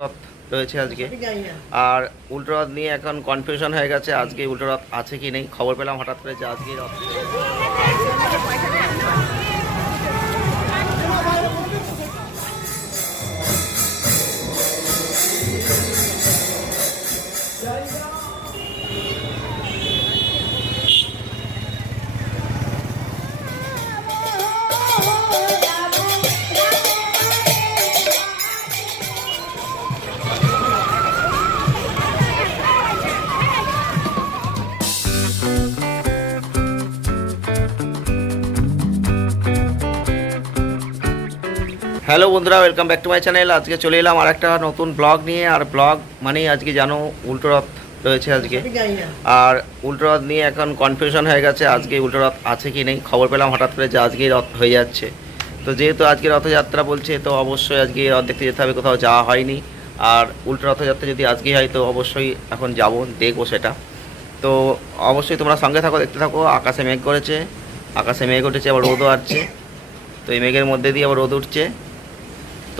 রথ রয়েছে আজকে। আর উল্টো রথ নিয়ে এখন কনফিউশন হয়ে গেছে আজকে উল্টো রথ আছে কি নেই। খবর পেলাম হঠাৎ করে যে আজকে রথ হ্যালো বন্ধুরা welcome back to my channel আজকে চলে এলাম আর একটা নতুন ব্লগ নিয়ে। আর ব্লগ মানেই আজকে জানো উল্টো রথ রয়েছে আজকে। আর উল্টো রথ নিয়ে এখন কনফিউশন হয়ে গেছে আজকে উল্টো রথ আছে কি নেই। খবর পেলাম হঠাৎ করে যে আজকেই রথ হয়ে যাচ্ছে। তো যেহেতু আজকে রথযাত্রা বলছে তো অবশ্যই আজকে রথ দেখতে যেতে হবে কোথাও যাওয়া হয়নি। আর উল্টো রথযাত্রা যদি আজকেই হয় তো অবশ্যই এখন যাব দেখব সেটা। তো অবশ্যই তোমরা সঙ্গে থাকো দেখতে থাকো। আকাশে মেঘ করেছে। আকাশে মেঘ উঠেছে আবার রোদও আসছে। তো এই মেঘের মধ্যে দিয়ে আবার রোদ উঠছে।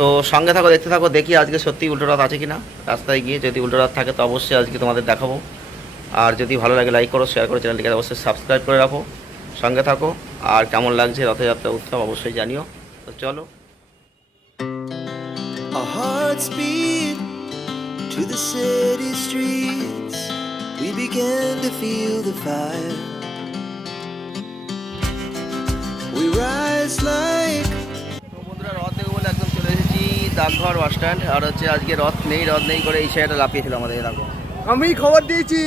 তো সঙ্গে থাকো, দেখতে থাকো, দেখি আজকে সত্যি উল্টো রথ আছে কি না রাস্তায় গিয়ে যদি উল্টো রথ থাকে তো অবশ্যই আজকে তোমাদের দেখাবো। আর যদি ভালো লাগে লাইক করো শেয়ার করো, চ্যানেলটিকে অবশ্যই সাবস্ক্রাইব করে রাখো। সঙ্গে থাকো, আর কেমন লাগছে রথযাত্রা উৎসব অবশ্যই জানিও। তো চলো। To the city streets. We began to feel the fire. ডাকঘর বাস স্ট্যান্ড আর হচ্ছে আজকে রথ নেই রথ নেই করে এই সাইডে লাফিয়েছিল আমাদের এরকম আমি খবর দিয়েছি।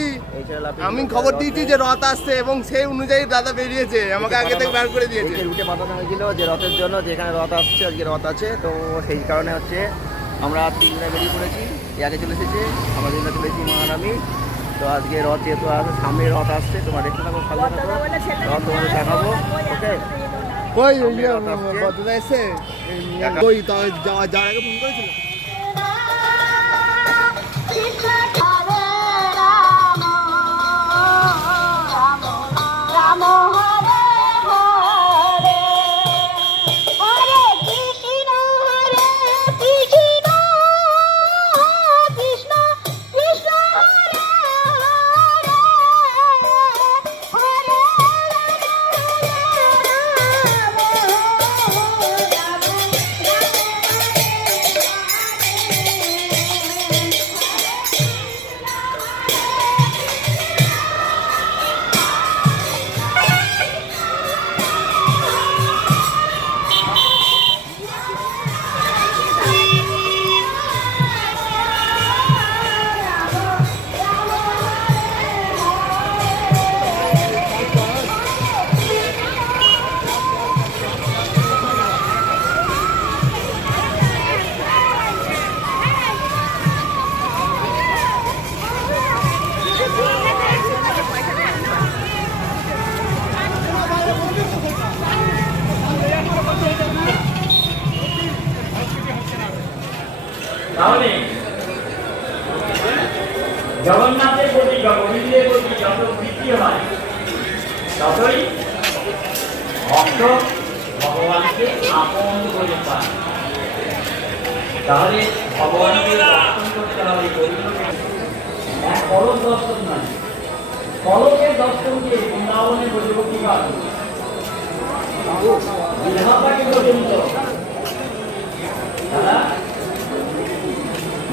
আমি খবর দিয়েছি যে রথ আসছে এবং সেই অনুযায়ী দাদা বেরিয়েছে আমাকে আগে থেকে বের করে দিয়েছে। রুটে পাঠানো হয়েছিল যে রথের জন্য যেখানে রথ আসছে আজকে রথ আছে তো সেই কারণে হচ্ছে আমরা তিনজনে বেরিয়ে পড়েছি আগে চলে এসেছে আমরা তিনজনে চলেছি মহানামি তো আজকে রথ যেহেতু আছে সামনে রথ আসছে তোমার দেখতে থাকো ভালো থাকো রথ তোমাদের দেখাবো ওকে ওই ওই। বদলা এসে। ওই যাওয়ার আগে ফোন করেছিল তাহলে জগন্নাথের প্রতি গোবিন্দের প্রতি যত প্রীতি হয়, ততই ভক্ত ভগবানকে আপন করে পায়। তাহলে ভগবানকে দর্শন করতে হবে এক পরম দর্শন নয়। পলকের দর্শনকে বৃন্দাবনে বলব কি বিধাতাকে পর্যন্ত তারা দোষারোপ করেছে বলেছেন যে প্রকৃত যে